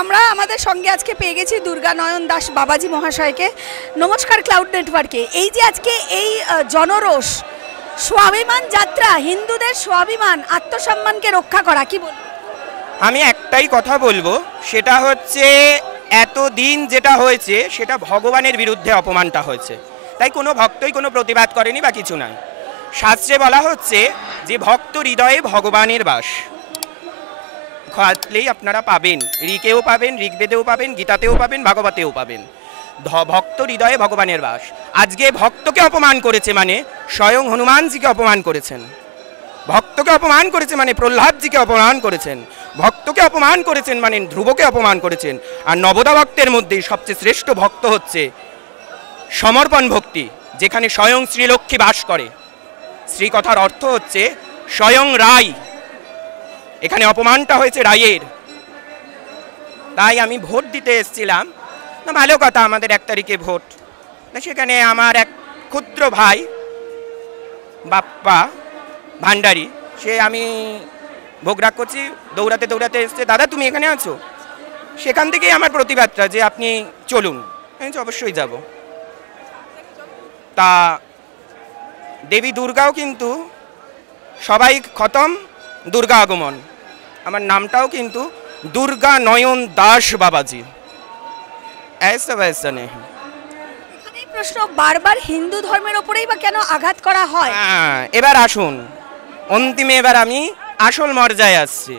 আমরা আমাদের সঙ্গে আজকে পেয়ে গেছি দুর্গানয়ন দাস বাবাজি মহাশয়কে। নমস্কার ক্লাউড নেটওয়ার্কে। এই যে আজকে এই জনরোষ, স্বাভিমান যাত্রা, হিন্দুদের স্বাভিমান আত্মসম্মানকে রক্ষা করা, কি বলবো? আমি একটাই কথা বলবো, সেটা হচ্ছে এতদিন যেটা হয়েছে সেটা ভগবানের বিরুদ্ধে অপমানটা হয়েছে, তাই কোনো ভক্তই কোনো প্রতিবাদ করেনি বা কিছু নাই। শাস্ত্রে বলা হচ্ছে যে ভক্ত হৃদয়ে ভগবানের বাস, খাটলেই আপনারা পাবেন, ঋকেও পাবেন, ঋগ্বেদেও পাবেন, গীতাতেও পাবেন, ভাগবতেও পাবেন। ভক্ত হৃদয়ে ভগবানের বাস। আজকে ভক্তকে অপমান করেছে মানে স্বয়ং হনুমানজিকে অপমান করেছেন, ভক্তকে অপমান করেছে মানে প্রহ্লাদজিকে অপমান করেছেন, ভক্তকে অপমান করেছেন মানে ধ্রুবকে অপমান করেছেন। আর নবদা ভক্তের মধ্যে সবচেয়ে শ্রেষ্ঠ ভক্ত হচ্ছে সমর্পণ ভক্তি, যেখানে স্বয়ং শ্রীলক্ষ্মী বাস করে। শ্রী কথার অর্থ হচ্ছে স্বয়ং রায়, এখানে অপমানটা হয়েছে রায়ের। তাই আমি ভোট দিতে এসেছিলাম, না ভালো কথা, আমাদের 1 তারিখে ভোট। সেখানে আমার এক ক্ষুদ্র ভাই বাপ্পা ভান্ডারী, সে আমি ভোগ রাগ করছি, দৌড়াতে দৌড়াতে এসছে, দাদা তুমি এখানে আছো? সেখান থেকেই আমার প্রতিবাদটা যে আপনি চলুন। আমি অবশ্যই যাব। তা দেবী দুর্গাও কিন্তু সবাই খতম, দুর্গা আগমন। আমার নামটাও কিন্তু দুর্গা নয়ন দাস বাবাজি। ऐसा नहीं। প্রশ্ন বারবার হিন্দু ধর্মের উপরেই বা কেন আঘাত করা হয়? এবার আসুন অন্তিমে, এবার আমি আসল মর্যাদায় আসছি।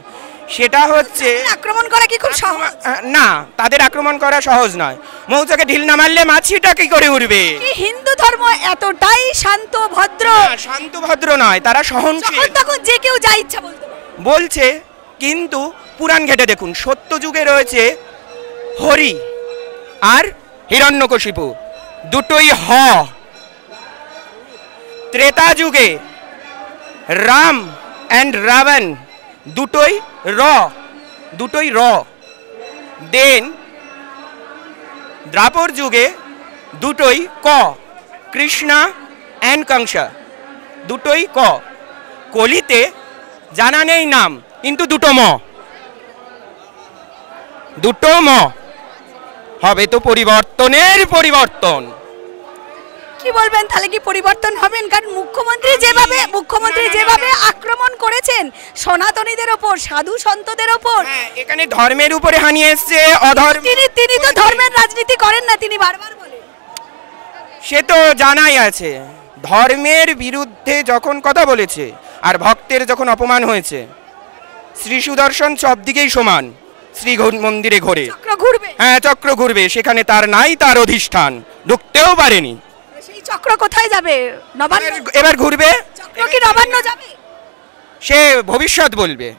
সেটা হচ্ছে আক্রমণ করা কি খুব সহজ? না, তাদের আক্রমণ করা সহজ নয়। মৌচাকে ঢিল না মারলে মাছিটা কি করে উঠবে? হিন্দু ধর্ম এতটাই শান্ত ভদ্র? শান্ত ভদ্র নয়, তারা সহনশীল, তখন যে কেউ যা ইচ্ছা বলছে। কিন্তু পুরাণ ঘেটে দেখুন, সত্য যুগে রয়েছে হরি আর হিরণ্যকশিপু, দুটোই হ। ত্রেতা যুগে রাম অ্যান্ড রাবণ, দুটোই র, দুটোই র। দেন দ্বাপর যুগে দুটোই ক, কৃষ্ণা অ্যান্ড কংসা, দুটোই ক। কলিতে জানা নেই নাম, কিন্তু দুটো ম, দুটো ম। হবে তো পরিবর্তনের পরিবর্তন। কি বলবেন, তাহলে কি পরিবর্তন হবেন? কারণ মুখ্যমন্ত্রী যেভাবে আক্রমণ করেছেন সনাতনীদের ওপর, সাধু সন্তদের ওপর, এখানে ধর্মের উপরে হানি এসছে, অধর্ম। তিনি তো ধর্মের রাজনীতি করেন না, তিনি বারবার বলেন। সে তো জানাই আছে, ধর্মের বিরুদ্ধে যখন কথা বলেছে আর ভক্তের যখন অপমান হয়েছে, শ্রী সুদর্শন সব দিকেই সমান। শ্রী মন্দিরে ঘোরে, হ্যাঁ চক্র ঘুরবে, সেখানে তার নাই তার অধিষ্ঠান, ঢুকতেও পারেনি। সেই চক্র কোথায় যাবে? এবার ঘুরবে, চক্র কি নবান্ন যাবে? সে ভবিষ্যৎ বলবে,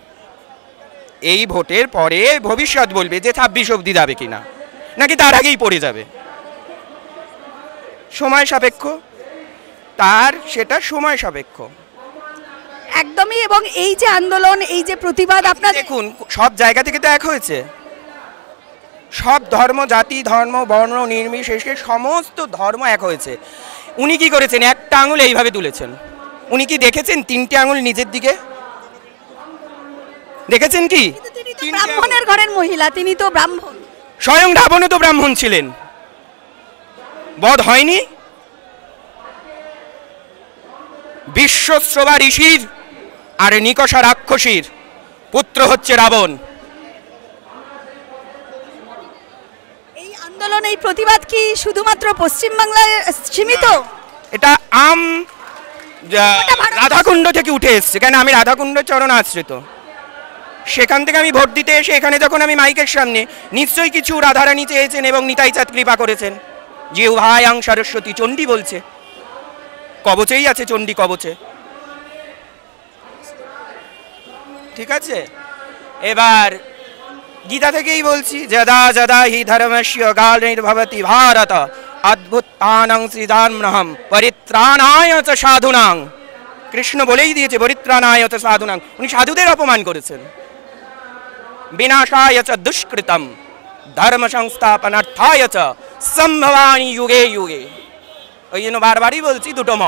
এই ভোটের পরে ভবিষ্যৎ বলবে যে 26 অবধি যাবে কিনা, নাকি তার আগেই পড়ে যাবে। সময় সাপেক্ষ, তার সেটা সময় সাপেক্ষ একদমই। এবং এই যে আন্দোলন, এই যে প্রতিবাদ, আপনারা দেখুন সব জায়গা থেকে তো এক হয়েছে, সব ধর্ম, জাতি, ধর্ম, বর্ণ নির্বিশেষে সমস্ত ধর্ম এক হয়েছে। উনি কি করেছেন? একটা আঙুল এইভাবে তুলেছেন। উনি কি দেখেছেন 3টে আঙুল নিজের দিকে? দেখেছেন কি? ব্রাহ্মণের ঘরের মহিলা, তিনি তো ব্রাহ্মণ। স্বয়ং রাবণও তো ব্রাহ্মণ ছিলেন, বধ হয়নি? বিশ্বশ্রবা ঋষির আর নিকষা রাক্ষসীর পুত্র হচ্ছে রাবণ। এই আন্দোলন, এই প্রতিবাদ কি শুধুমাত্র পশ্চিমবাংলায় সীমিত? এটা রাধাকুণ্ড থেকে উঠে এসছে। কেন, আমি রাধাকুণ্ড চরণ আশ্রিত, সেখান থেকে আমি ভোট দিতে এসে এখানে যখন আমি মাইকের সামনে, নিশ্চয়ই কিছু রাধারানী চেয়েছেন এবং নিতাই চাঁদ কৃপা করেছেন। জিউ ভাই আং সরস্বতী, চণ্ডী বলছে, কবচেই আছে চণ্ডী কবচে, ঠিক আছে। এবার গীতা থেকেই বলছি, যদা যদা হি ধর্মস্য গ্লানির্ভবতি ভারত অদ্ভুতানাং সৃজাম্যহং পরিত্রাণায় চ সাধুনাং। কৃষ্ণ বলেই দিয়েছে পরিত্রাণায় চ সাধুনাং। উনি সাধুদের অপমান করেছেন। বিনাশায় চ দুষ্কৃতম ধর্ম সংস্থাপনার্থায় চ সম্ভবামি যুগে যুগে। ওই জন্য বারবারই বলছি দুটো ম।